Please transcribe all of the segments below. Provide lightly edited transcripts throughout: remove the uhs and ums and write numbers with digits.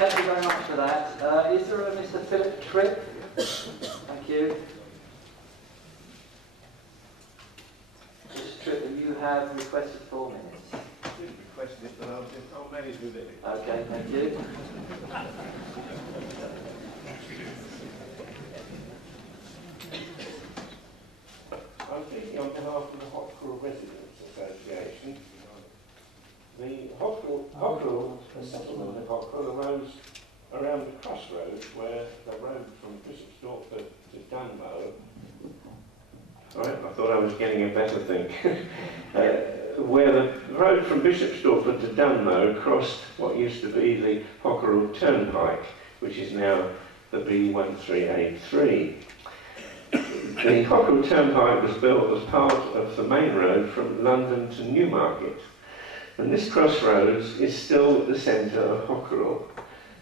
Thank you very much for that. Is there a Mr. Philip Tripp? Thank you. Mr. Tripp, you have requested 4 minutes. I didn't request it, but I'll manage with it. Okay, thank you. I'm speaking on behalf of the Hockerell Residents Association. The Hockerell, the settlement of Hockerell arose around the crossroads where the road from Bishop Stortford to Dunmow. Sorry, I thought I was getting a better thing. Where the road from Bishop Stortford to Dunmow crossed what used to be the Hockerell Turnpike, which is now the B1383. The Hockerell Turnpike was built as part of the main road from London to Newmarket. And this crossroads is still the centre of Hockerell,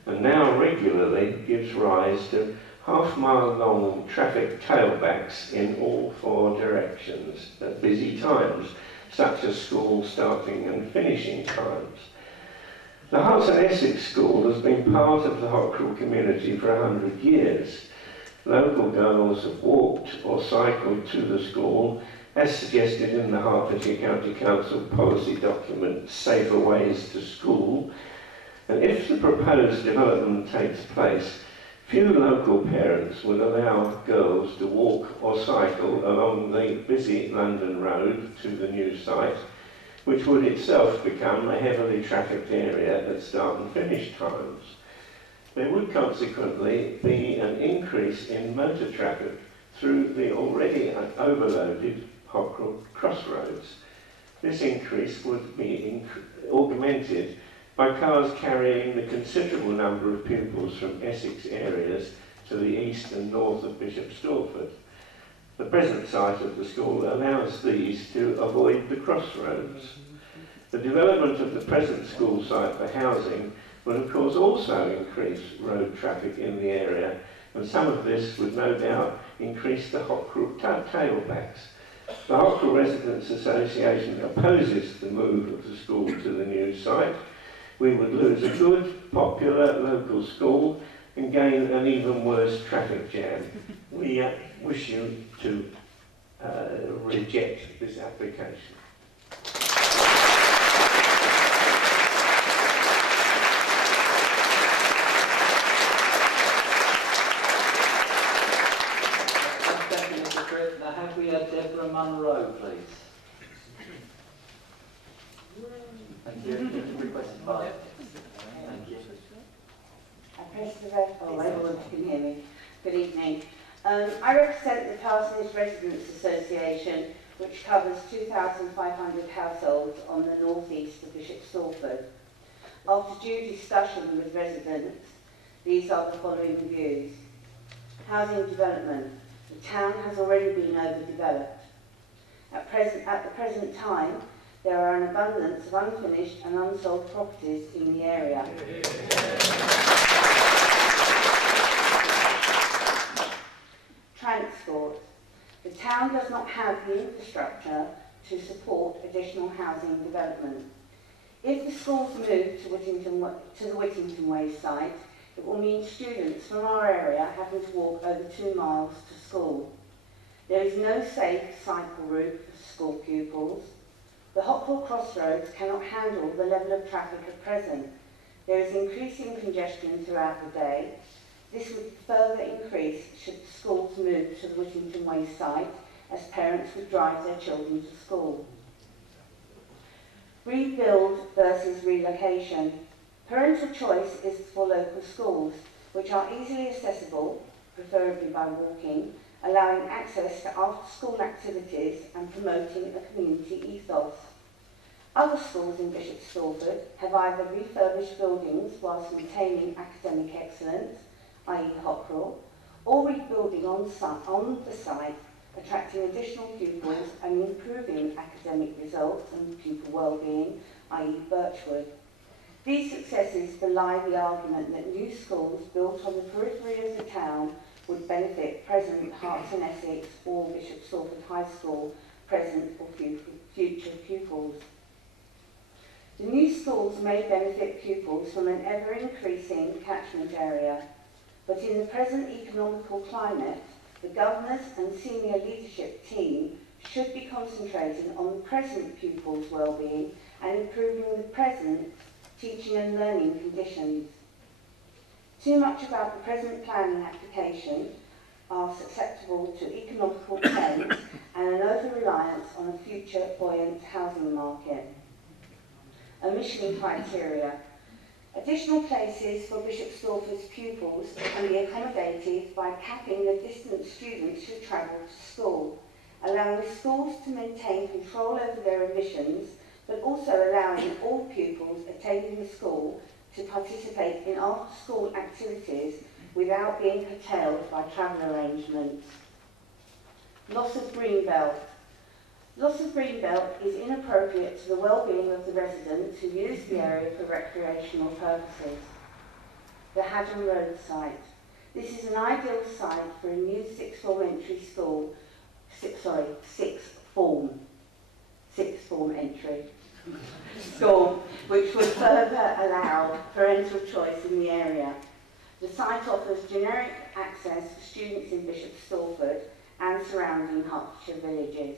and now regularly gives rise to half-mile-long traffic tailbacks in all 4 directions at busy times, such as school starting and finishing times. The Herts and Essex School has been part of the Hockerell community for 100 years. Local girls have walked or cycled to the school, as suggested in the Hertfordshire County Council policy document, Safer Ways to School. And if the proposed development takes place, few local parents would allow girls to walk or cycle along the busy London road to the new site, which would itself become a heavily trafficked area at start and finish times. There would consequently be an increase in motor traffic through the already overloaded Hockerell crossroads. This increase would be augmented by cars carrying the considerable number of pupils from Essex areas to the east and north of Bishop Stortford. The present site of the school allows these to avoid the crossroads. The development of the present school site for housing would of course also increase road traffic in the area, and some of this would no doubt increase the Hockerell tailbacks. The Hockerell Residents Association opposes the move of the school to the new site. We would lose a good, popular local school and gain an even worse traffic jam. We wish you to reject this application. Now, have we had Deborah Munro, please? Thank you. Requested 5. Thank you. I press the red. Oh, everyone can hear me. Good evening. I represent the Parsonage Residents Association, which covers 2,500 households on the northeast of Bishop Stortford. After due discussion with residents, these are the following views. Housing development. The town has already been overdeveloped. At the present time, there are an abundance of unfinished and unsold properties in the area. Transport. The town does not have the infrastructure to support additional housing development. If the schools move to the Whittington Way site, it will mean students from our area having to walk over 2 miles to school. There is no safe cycle route for school pupils. The Hockerell crossroads cannot handle the level of traffic at present. There is increasing congestion throughout the day. This would further increase should the schools move to the Whittington Way site, as parents would drive their children to school. Rebuild versus relocation. Parental choice is for local schools, which are easily accessible, preferably by walking, allowing access to after-school activities and promoting a community ethos. Other schools in Bishop Stortford have either refurbished buildings whilst maintaining academic excellence, i.e. Hockerell, or rebuilding on the site, attracting additional pupils and improving academic results and pupil well-being, i.e. Birchwood. These successes belie the argument that new schools built on the periphery of the town would benefit present Herts and Essex or Bishop Stortford High School present or future pupils. The new schools may benefit pupils from an ever-increasing catchment area, but in the present economical climate, the governors and senior leadership team should be concentrating on the present pupils' well-being and improving the present teaching and learning conditions. Too much about the present planning application are susceptible to economical trends and an over-reliance on a future buoyant housing market. Omission criteria. Additional places for Bishop Stortford's pupils can be accommodated by capping the distance students who travel to school, allowing schools to maintain control over their admissions, but also allowing all pupils attending the school to participate in after-school activities without being curtailed by travel arrangements. Loss of green belt. Loss of green belt is inappropriate to the well-being of the residents who use the area for recreational purposes. The Haddon Road site. This is an ideal site for a new sixth form entry school, sixth form entry school, which would further allow parental choice in the area. The site offers generic access for students in Bishop Stortford and surrounding Hertfordshire villages.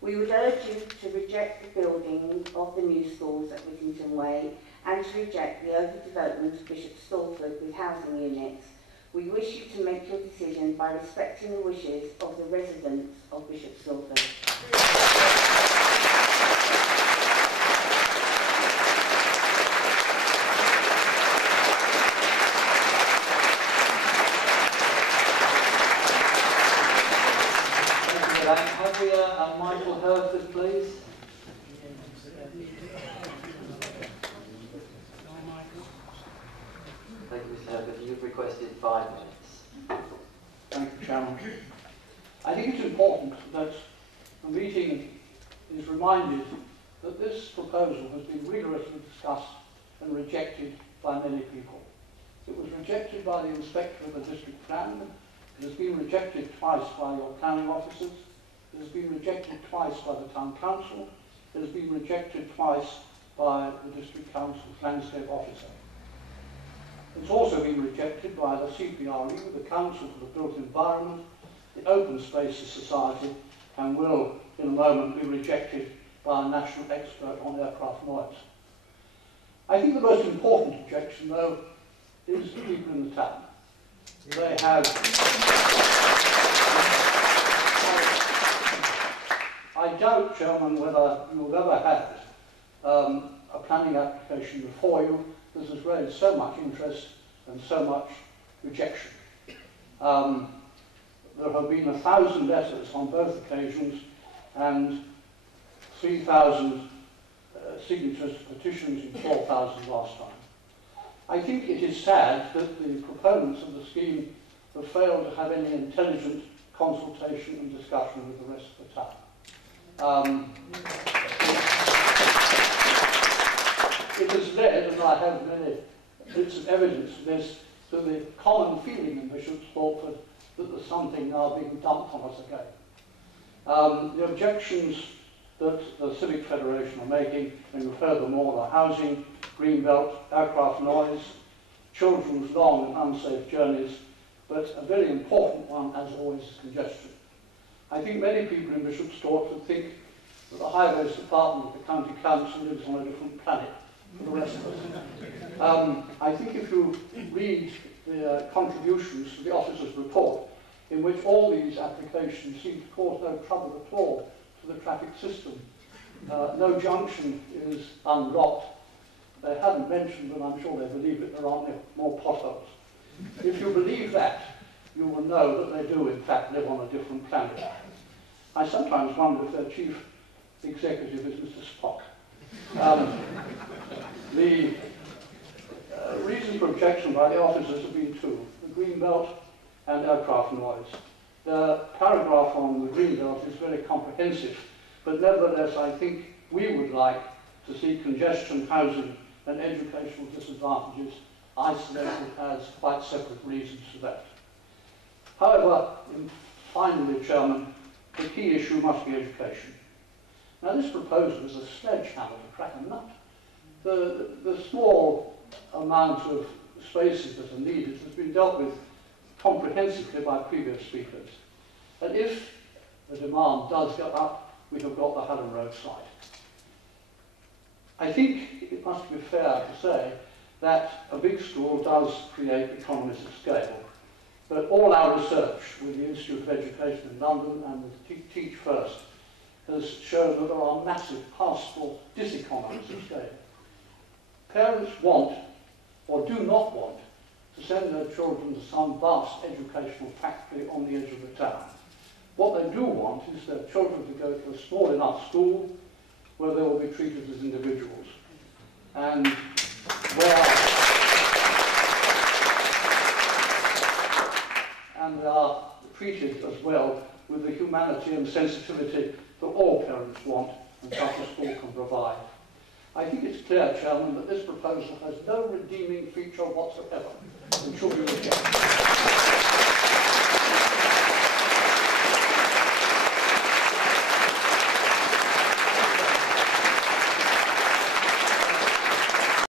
We would urge you to reject the building of the new schools at Whittington Way and to reject the overdevelopment of Bishop Stortford with housing units. We wish you to make your decision by respecting the wishes of the residents of Bishop Stortford. Have we Michael Herford, please? Thank you, Mr. Herford. You've requested 5 minutes. Thank you, Chairman. I think it's important that the meeting is reminded that this proposal has been rigorously discussed and rejected by many people. It was rejected by the Inspector of the District Plan. It has been rejected twice by your planning officers. It has been rejected twice by the Town Council. It has been rejected twice by the District Council's landscape officer. It's also been rejected by the CPRE, the Council for the Built Environment, the Open Spaces Society, and will, in a moment, be rejected by a national expert on aircraft noise. I think the most important objection, though, is the people in the town. They have... I doubt, Chairman, whether you've ever had a planning application before you that has raised so much interest and so much rejection. There have been 1,000 letters on both occasions and 3,000 signatures to petitions and 4,000 last time. I think it is sad that the proponents of the scheme have failed to have any intelligent consultation and discussion with the rest of the town. It has led, and I have many bits of evidence of this, to the common feeling in Bishop Stortford that there's something now being dumped on us again. The objections that the Civic Federation are making, and you've heard them all, are housing, greenbelt, aircraft noise, children's long and unsafe journeys, but a very important one, as always, is congestion. I think many people in Bishop Stortford think that the Highways Department of the County Council lives on a different planet from the rest of us. I think if you read the contributions to the officer's report, in which all these applications seem to cause no trouble at all to the traffic system, no junction is unlocked. They haven't mentioned, but I'm sure they believe it, there aren't more potholes. If you believe that, you will know that they do in fact live on a different planet. I sometimes wonder if their chief executive is Mr. Spock. The reason for objection by the officers have been two: the green belt and aircraft noise. The paragraph on the green belt is very comprehensive, but nevertheless I think we would like to see congestion, housing and educational disadvantages isolated as quite separate reasons for that. However, finally, Chairman, the key issue must be education. Now, this proposal is a sledgehammer to crack a nut. the small amount of spaces that are needed has been dealt with comprehensively by previous speakers. And if the demand does go up, we have got the Hallam Road site. I think it must be fair to say that a big school does create economies of scale. But all our research with the Institute of Education in London and with Teach First has shown that there are massive pastoral diseconomies of scale. Parents want, or do not want, to send their children to some vast educational factory on the edge of the town. What they do want is their children to go to a small enough school where they will be treated as individuals, and they are treated as well with the humanity and sensitivity that all parents want and such a school can provide. I think it's clear, Chairman, that this proposal has no redeeming feature whatsoever and should be rejected.